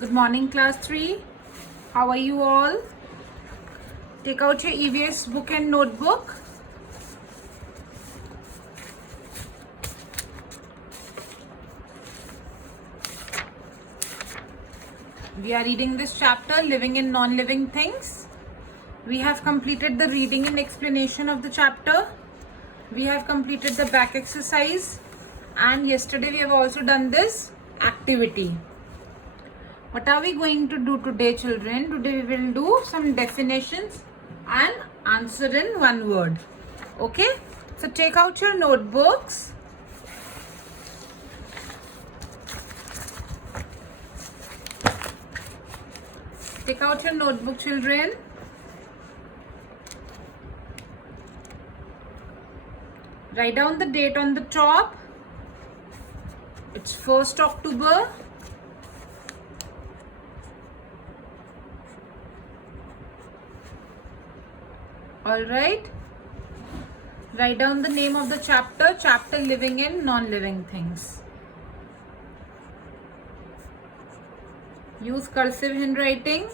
Good morning, class 3. How are you all? Take out your EVS book and notebook. We are reading this chapter, Living in Non-Living Things. We have completed the reading and explanation of the chapter. We have completed the back exercise. And yesterday we have also done this activity. What are we going to do today, children? Today we will do some definitions and answer in one word. Okay? So take out your notebooks. Take out your notebook, children. Write down the date on the top. It's 1st October. Alright. Write down the name of the chapter Living in Non-Living Things. Use cursive handwriting.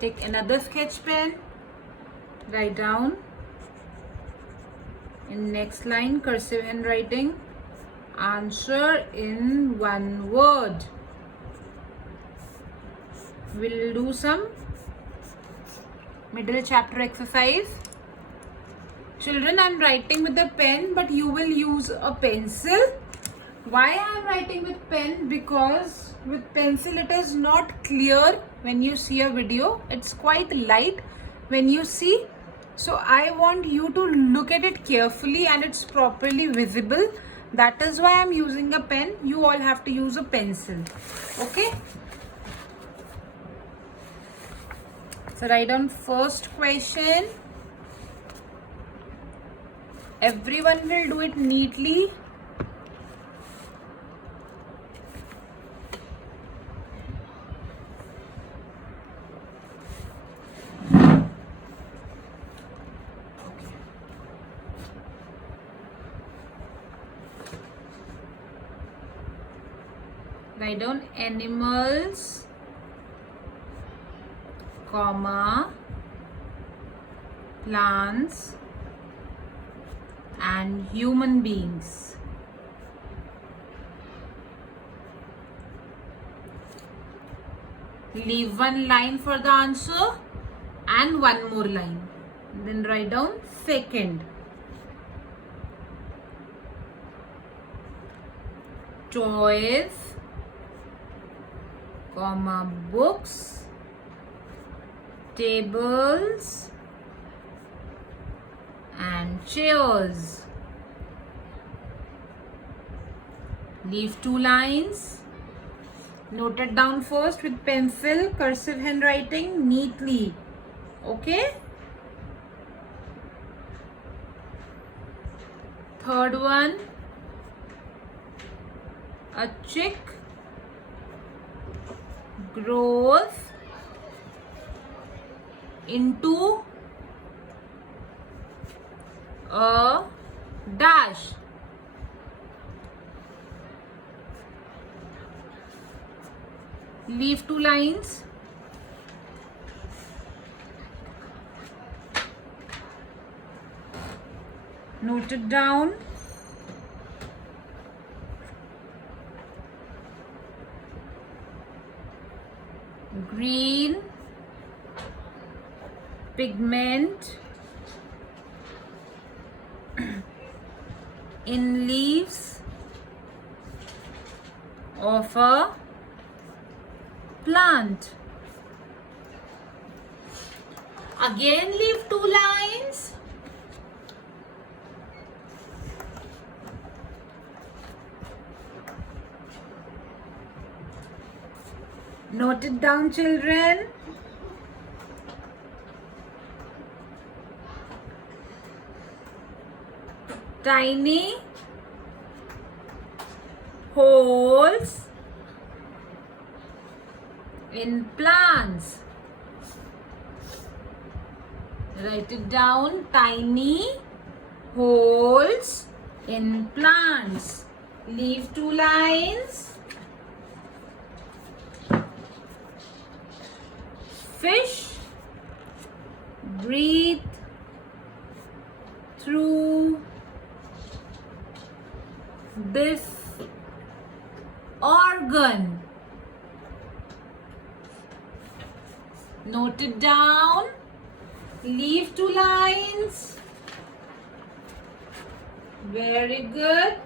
Take another sketch pen. Write down in next line cursive handwriting. Answer in one word. We'll do some middle chapter exercise. Children, I'm writing with a pen, but you will use a pencil. Why I am writing with pen? Because with pencil it is not clear when you see a video. It's quite light when you see. So I want you to look at it carefully and it's properly visible. That is why I'm using a pen. You all have to use a pencil. Okay? So write down first question. Everyone will do it neatly. Write down animals, comma, plants and human beings. Leave one line for the answer and one more line. Then write down second. Toys, comma, books, tables and chairs. Leave two lines. Note it down first with pencil, cursive handwriting neatly. Okay? Third one. A chick grows into a dash. Leave two lines. Note it down. Green pigment in leaves of a plant. Again leave two lines. Note it down, children. Tiny holes in plants. Write it down. Tiny holes in plants. Leave 2 lines. Fish breathe through this organ. Note it down. Leave 2 lines. Very good.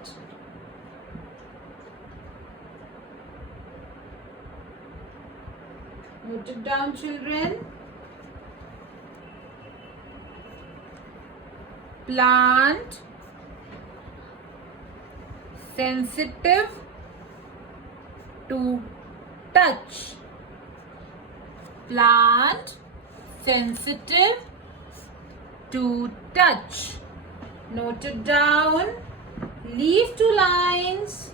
Note it down, children. Plant sensitive to touch. Plant sensitive to touch. Note it down. Leave 2 lines.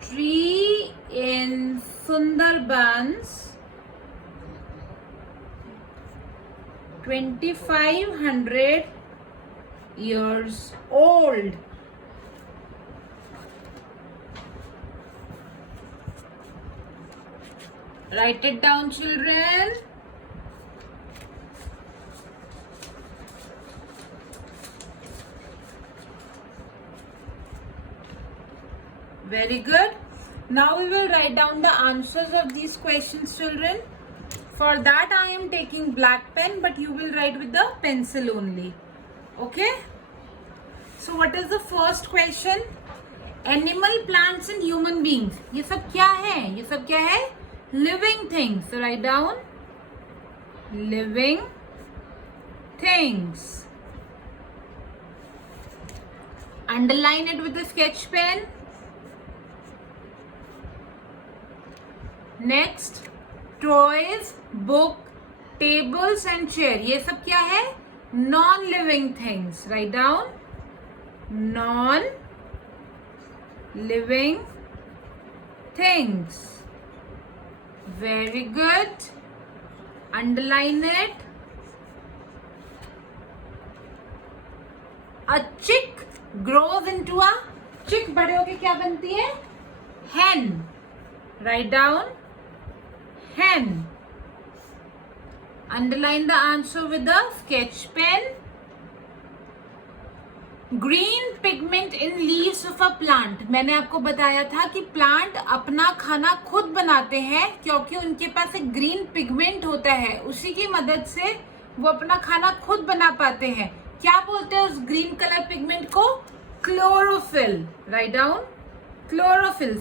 Tree in Sundarbans 2500 years old. Write it down, children. Very good. Now we will write down the answers of these questions, children. For that I am taking black pen, but you will write with the pencil only. Okay? So what is the first question? Animal, plants and human beings. ये सब क्या है? ये सब क्या है? Living things. So write down living things. Underline it with a sketch pen. Next, toys, book, tables and chair. ये सब क्या है? Non-living things. Write down non-living things. Very good. Underline it. A chick grows into a chick. बड़े होके क्या बनती है? Hen. Write down hen. Underline the answer with a sketch pen. Green pigment in leaves of a plant. मैंने आपको बताया था कि प्लांट अपना खाना खुद बनाते हैं क्योंकि उनके पास एक ग्रीन पिगमेंट होता है, उसी की मदद से वो अपना खाना खुद बना पाते हैं. क्या बोलते हैं उस ग्रीन कलर पिगमेंट को? Chlorophyll. Write down chlorophyll.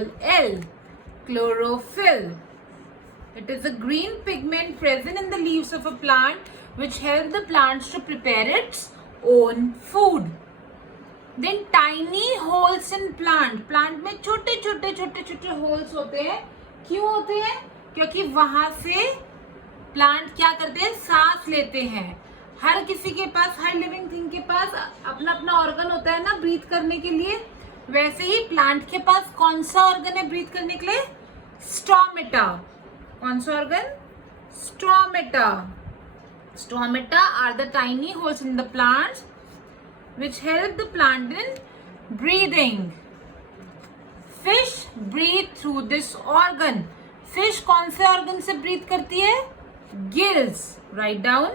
CHLOROPHYLL. Chlorophyll. It is a green pigment present in the leaves of a plant which help the plants to prepare its own food. Then tiny holes in plant. Plant में छोटे छोटे holes होते हैं. क्यों होते हैं? क्योंकि वहां से प्लांट क्या करते हैं? सांस लेते हैं. हर किसी के पास, हर लिविंग थिंग के पास अपना अपना ऑर्गन होता है ना ब्रीथ करने के लिए. वैसे ही प्लांट के पास कौन सा ऑर्गन है ब्रीथ करने के लिए? स्टोमेटा. कौन सा organ? Stomata. Stomata are the tiny holes in the plants which help the plant in breathing. Fish breathe through this organ. Fish कौन से organ से breathe करती है? Gills. Write down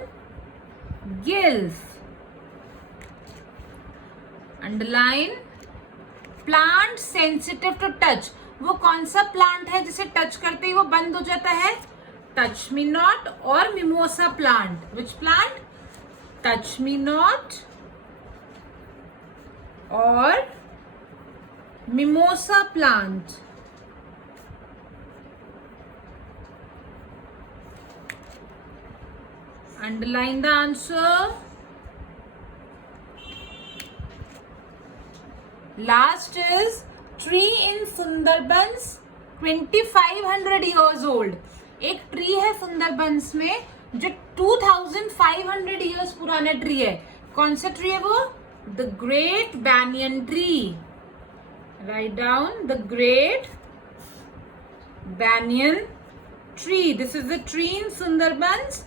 gills. Underline plant sensitive to touch. वो कौन सा plant है जिसे टच करते ही वो बंद हो जाता है? टच मी नॉट और mimosa plant. Which plant? Touch me not और mimosa plant. Underline the answer. Last is tree in Sundarbans 2500 years old. एक ट्री है सुंदरबंस में जो 2500 years पुराना ट्री है. कौन सा ट्री है वो? The Great Banyan Tree. Write down the Great Banyan Tree. This is the tree in Sundarbans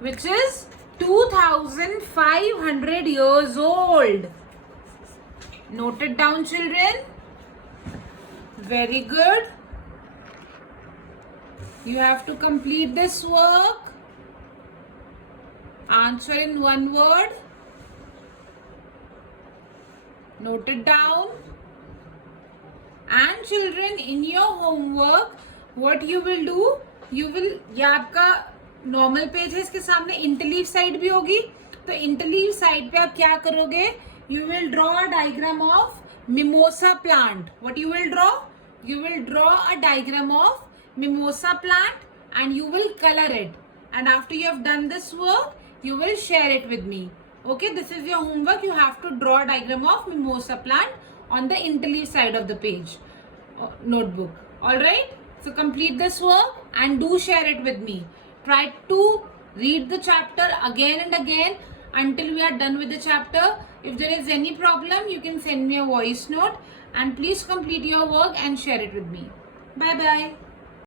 which is 2500 years old. Note it down, children. Very good. You have to complete this work. Answer in one word. Note it down. And children, in your homework, what you will do, you will, ये आपका normal page है, इसके सामने interleave side भी होगी. तो interleave side पे आप क्या करोगे? You will draw a diagram of mimosa plant. What you will draw? You will draw a diagram of mimosa plant and you will color it. And after you have done this work, you will share it with me. Okay, this is your homework. You have to draw a diagram of mimosa plant on the interleave side of the page notebook. All right, so complete this work and do share it with me. Try to read the chapter again and again until we are done with the chapter. If there is any problem, you can send me a voice note, and please complete your work and share it with me. Bye bye.